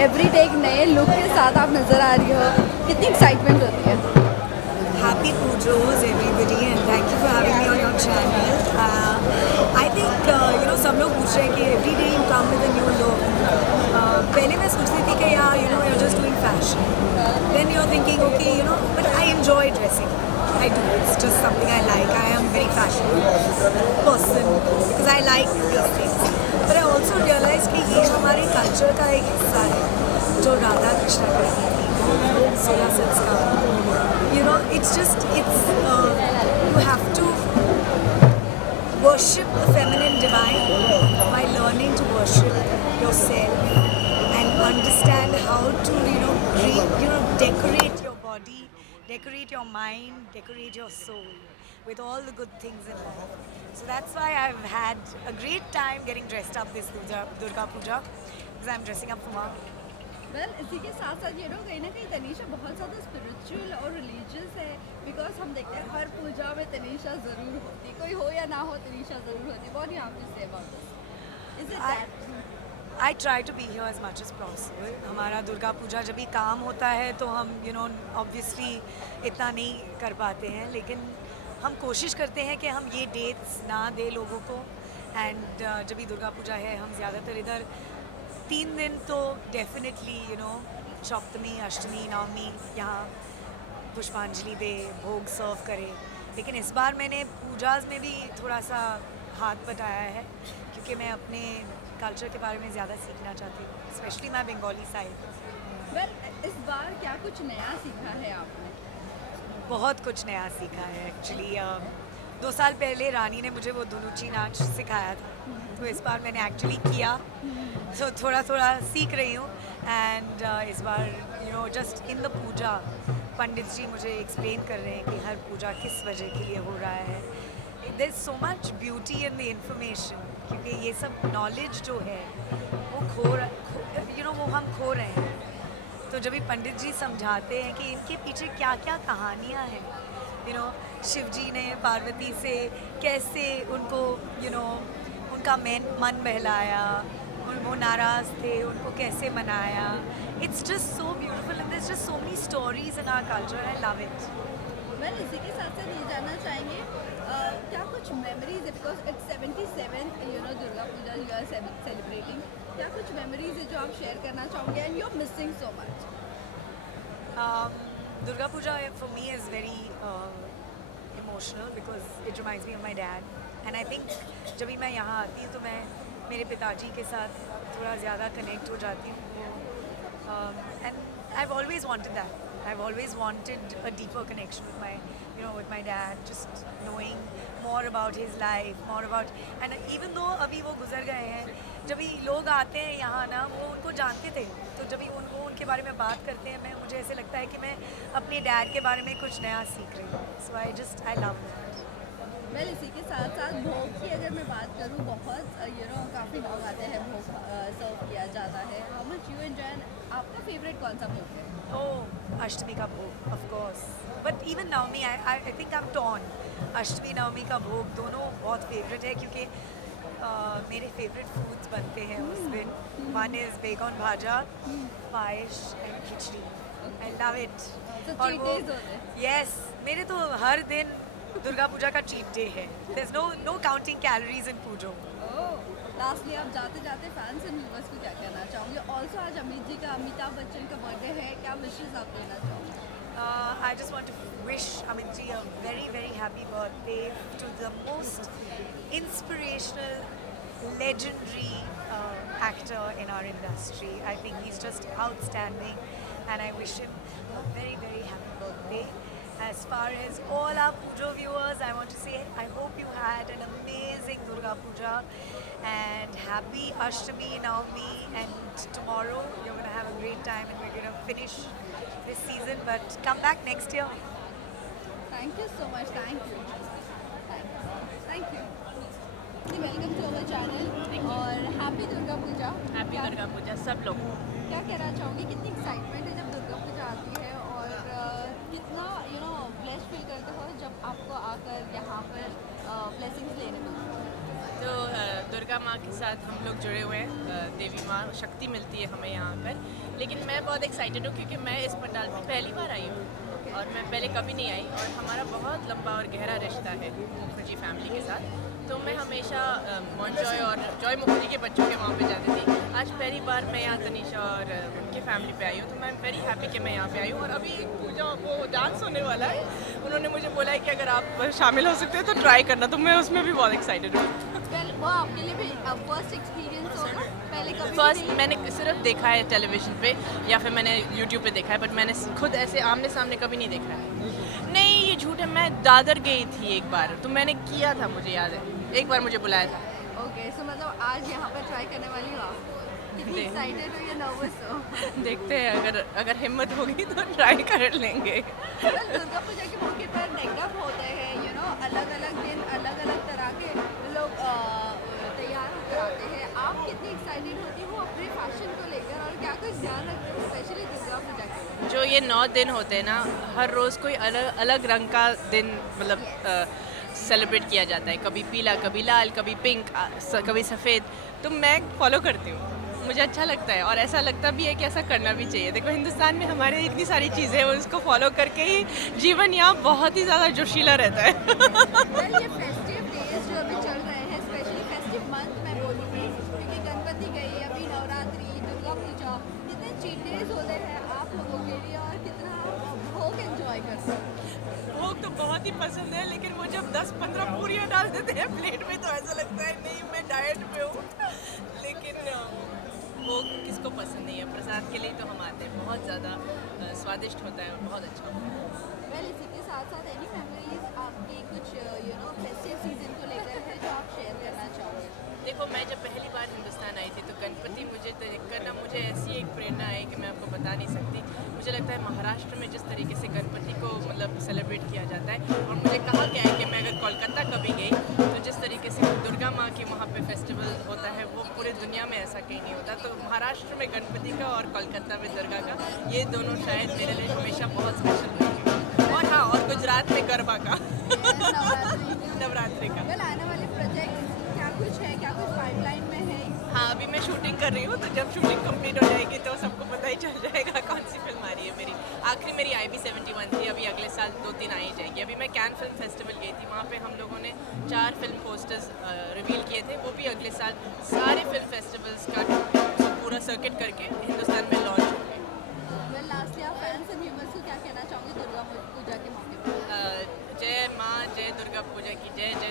Everyday एक नए look के साथ आप नज़र आ रही हो, कितनी एक्साइटमेंट होती है? Happy Pujo's everybody and thank you for having me on your channel. I think सब लोग पूछ रहे हैं कि every day you come with a new look. पहले मैं सोचती थी कि यार you're just doing fashion. Then you're thinking okay but I enjoy dressing. I do. It's just something I like. I am very fashionable person because I like these things. But I also realized कि ये हमारे culture का एक हिस्सा है जो राधा कृष्णा करती थी 16 संस्कार. You have to worship the feminine divine by learning to worship yourself and understand how to decorate your body, decorate your mind, decorate your soul with all the good things in life. So that's why I've had a great time getting dressed up this Durga Puja because I'm dressing up for Ma. Well इसी के साथ साथ कहीं ना कहीं तनीषा बहुत ज़्यादा spiritual और रिलीजियस है, बिकॉज हम देखते हैं हर पूजा में तनीषा ज़रूर होती, कोई हो या ना हो तनीषा ज़रूर होती. बहुत ही आपकी सेवा I try to be here as much as possible. हमारा दुर्गा पूजा जब भी काम होता है तो हम obviously इतना नहीं कर पाते हैं, लेकिन हम कोशिश करते हैं कि हम ये डेट्स ना दे लोगों को. एंड जब भी दुर्गा पूजा है हम ज़्यादातर इधर 3 दिन तो डेफिनेटली सप्तमी अष्टमी नवमी यहाँ पुष्पांजलि दे, भोग सर्व करे. लेकिन इस बार मैंने पूजाज में भी थोड़ा सा हाथ बटाया है क्योंकि मैं अपने कल्चर के बारे में ज़्यादा सीखना चाहती हूँ, स्पेशली मैं बंगाली साइड. वेल इस बार क्या कुछ नया सीखा है आपने? बहुत कुछ नया सीखा है एक्चुअली. 2 साल पहले रानी ने मुझे वो धुनुची नाच सिखाया था, तो इस बार मैंने एक्चुअली किया, तो थोड़ा थोड़ा सीख रही हूँ. एंड इस बार जस्ट इन द पूजा पंडित जी मुझे एक्सप्लेन कर रहे हैं कि हर पूजा किस वजह के लिए हो रहा है. There is so much beauty in the information, क्योंकि ये सब नॉलेज जो है वो हम खो रहे हैं. तो जब भी पंडित जी समझाते हैं कि इनके पीछे क्या क्या कहानियाँ हैं, शिव जी ने पार्वती से कैसे उनको उनका मन बहलाया, वो नाराज़ थे, उनको कैसे मनाया. It's just so beautiful and there is just so many stories in our culture. I love it. Well इसी के साथ साथ ये जानना चाहेंगे क्या कुछ मेमोरीज है, because it's 77 Durga Puja you are celebrating, क्या कुछ मेमोरीज है जो आप शेयर करना चाहोगे and you are missing so much? Durga Puja for me is very emotional because it reminds me of my dad. And I think जब भी मैं यहाँ आती हूँ तो मैं मेरे पिताजी के साथ थोड़ा ज़्यादा कनेक्ट हो जाती हूँ. And I've always wanted that. I've always wanted a deeper connection with my dad, just knowing more about his life, more about. And even though अभी वो गुजर गए हैं, जब भी लोग आते हैं यहाँ ना, वो उनको जानते थे, तो जब भी वो उनके बारे में बात करते हैं, मुझे ऐसे लगता है कि मैं अपने डैड के बारे में कुछ नया सीख रही हूँ. सो आई लव दैट. वेल इसी के साथ साथ भोग की अगर मैं बात करूँ, बहुत काफ़ी लोग आते हैं, भोग सर्व किया जाता है. How much you enjoy? आपका फेवरेट कौन सा भोग है? Oh, अष्टमी का भोग, of course. But even Navami, I think I'm torn. अष्टमी नवमी का भोग दोनों बहुत फेवरेट है क्योंकि मेरे फेवरेट फूड्स बनते हैं उस दिन. One is begun bhaja, payesh and khichdi. I love it. So और cheat वो days होते हैं? yes, मेरे तो हर दिन दुर्गा पूजा का चीट डे है. There's no counting calories in Pujo. Lastly आप जाते जाते फैंस एंड व्यूअर्स को क्या कहना चाहोगे? ऑल्सो आज अमिताभ बच्चन का बर्थडे है, क्या विशेष आप देना चाहोगे? I just want to wish Amit ji a very, very happy birthday to the most inspirational, legendary actor in our industry. I think he's just outstanding and I wish him a very, very happy birthday. As far as all our Pujo viewers, I want to say I hope you had an amazing Durga Puja and happy Ashtami, Navami, and tomorrow you're going to have a great time and we're going to finish this season, but come back next year. Thank you so much. Thank you. Thank you. Welcome to our channel और happy Durga Puja. Happy Durga Puja सब लोग. क्या कहना चाहोगे, कितनी excitement है जब दुर्गा पूजा आती है और कितना ब्लेस्ड फील करते हो जब आपको आकर यहाँ पर ब्लेसिंग्स लेने मिलते हैं? तो दुर्गा माँ के साथ हम लोग जुड़े हुए हैं. देवी माँ शक्ति मिलती है हमें यहाँ आकर. लेकिन मैं बहुत एक्साइटेड हूँ क्योंकि मैं इस पंडाल में पहली बार आई हूँ और मैं पहले कभी नहीं आई और हमारा बहुत लंबा और गहरा रिश्ता है मुखर्जी फैमिली के साथ। तो मैं हमेशा मॉन जॉय और जॉय मुखर्जी के बच्चों के वहाँ पे जाती थी। आज पहली बार मैं यहाँ तनीषा और उनकी फैमिली पे आई हूँ, तो मैं वेरी हैप्पी कि मैं यहाँ पे आई हूँ। और अभी एक पूजा वो डांस होने वाला है, उन्होंने मुझे बोला है कि अगर आप शामिल हो सकते हैं तो ट्राई करना, तो मैं उसमें भी बहुत एक्साइटेड हूँ। वेल वो आपके लिए भी फर्स्ट एक्सपीरियंस होगा, पहले कभी फर्स्ट नहीं? मैंने सिर्फ देखा है टेलीविज़न पे या फिर मैंने यूट्यूब पे देखा है, बट मैंने खुद ऐसे आमने सामने कभी नहीं देखा है। नहीं, ये झूठ है। मैं दादर गई थी एक बार, तो मैंने किया था, मुझे याद है, एक बार मुझे बुलाया था। ओके, सो मतलब आज यहाँ पर ट्राई करने वाली हो आप? कितनी देख- एक्साइटेड हो या नर्वस हो? देखते हैं, अगर हिम्मत होगी तो ट्राई कर लेंगे। वेल दुर्गा पूजा के मौके पर डेकअप होते हैं, यू नो, अलग अलग दिन अलग अलग तरह के लोग तैयार होकर आते हैं। आप कितनी एक्साइटेड होती हो अपने फैशन को लेकर और क्या कुछ ध्यान रखते हो स्पेशली दुर्गा पूजा के लिए? जो ये 9 दिन होते हैं ना, हर रोज़ कोई अलग अलग रंग का दिन मतलब सेलिब्रेट किया जाता है। कभी पीला, कभी लाल, कभी पिंक, कभी सफ़ेद। तो मैं फॉलो करती हूँ, मुझे अच्छा लगता है और ऐसा लगता भी है कि ऐसा करना भी चाहिए। देखो हिंदुस्तान में हमारे इतनी सारी चीज़ें हैं, उसको फॉलो करके ही जीवन यहाँ बहुत ही ज़्यादा जोशीला रहता है। वेल ये फेस्टिव डेज जो अभी चल रहे हैं, स्पेशली फेस्टिव मंथ मैं बोलूँगी, क्योंकि गणपति गई, अभी नवरात्रि, दुर्गा पूजा, कितने चीट डेज होते हैं आप लोगों के लिए और कितना भोग एंजॉय करते हो? भोग तो बहुत ही पसंद है, लेकिन वो जब 10-15 पूरियाँ डाल देते हैं प्लेट में तो ऐसा लगता है नहीं मैं डाइट पे हूँ। लेकिन भोग किसको पसंद नहीं है, प्रसाद के लिए तो हम आते हैं। बहुत ज़्यादा स्वादिष्ट होता है और बहुत अच्छा होता है। वेल इसी के साथ साथ एनी मेमोरीज आपकी कुछ यू नो फेस्टिव सीजन को लेकर है जो आप शेयर करना चाहोगे? देखो मैं जब पहली बार हिंदुस्तान आई थी तो गणपति मुझे देखकर ना मुझे ऐसी एक प्रेरणा आई कि मैं आपको बता नहीं सकती। मुझे लगता है महाराष्ट्र में जिस तरीके से गणपति को मतलब सेलिब्रेट किया जाता है, और मुझे कहा गया है कि मैं अगर कोलकाता कभी गई तो जिस तरीके से दुर्गा माँ के वहाँ पे फेस्टिवल होता है वो पूरे दुनिया में ऐसा कहीं नहीं होता। तो महाराष्ट्र में गणपति का और कोलकाता में दुर्गा का, ये दोनों शायद मेरे लिए हमेशा बहुत स्पेशल रहेंगे। और हाँ, और गुजरात में गरबा का नवरात्रि का। वेल आने वाले प्रोजेक्ट क्या कुछ है, क्या कुछ पाइपलाइन में है? हाँ, अभी मैं शूटिंग कर रही हूँ, तो जब शूटिंग कंप्लीट हो जाएगी तो सबको पता ही चल जाएगा कौन सी फिल्म आ रही है मेरी। आखिरी मेरी IB71 थी, अभी अगले साल 2-3 आ ही जाएगी। अभी मैं कैन फिल्म फेस्टिवल गई थी, वहाँ पे हम लोगों ने 4 फिल्म पोस्टर्स रिवील किए थे। वो भी अगले साल सारे फिल्म फेस्टिवल्स का पूरा सर्किट करके हिंदुस्तान में लॉन्च होंगे। वेल लास्टली आप फैंस एंड व्यूअर्स को क्या कहना चाहोगे दुर्गा पूजा के मौके पर? जय माँ, जय दुर्गा पूजा की जय, जय